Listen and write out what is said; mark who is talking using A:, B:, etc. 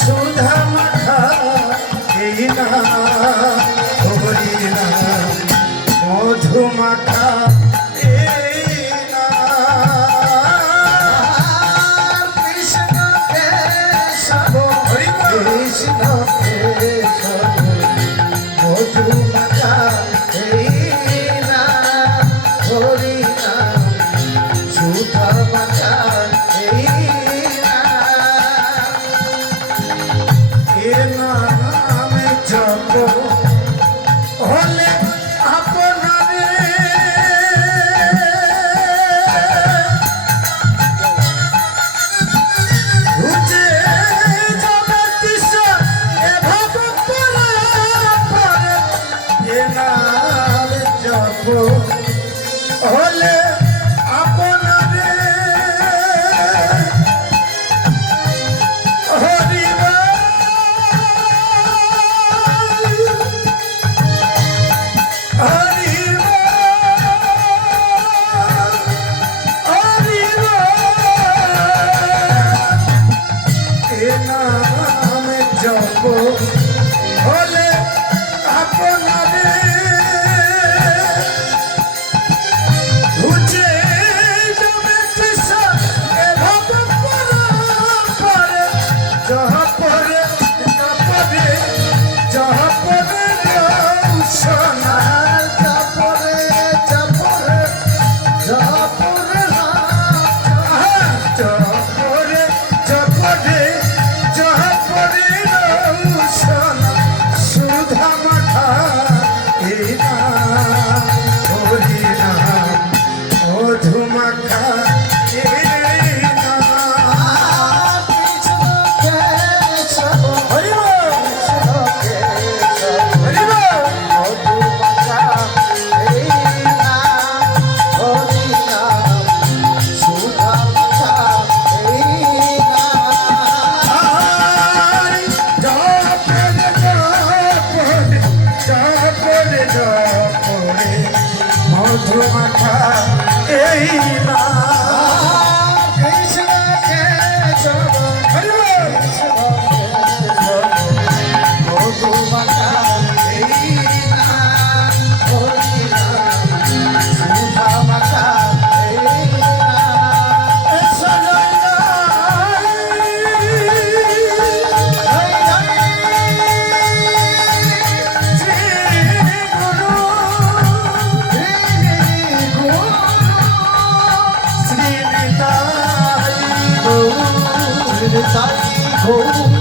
A: সুধা মাখা এই
B: না হরি না মধু মাখা
A: কৃষ্ণ কৃষ্ণ Obrigado. নাম
B: জপ হলে আপন
A: साथी छोड़ू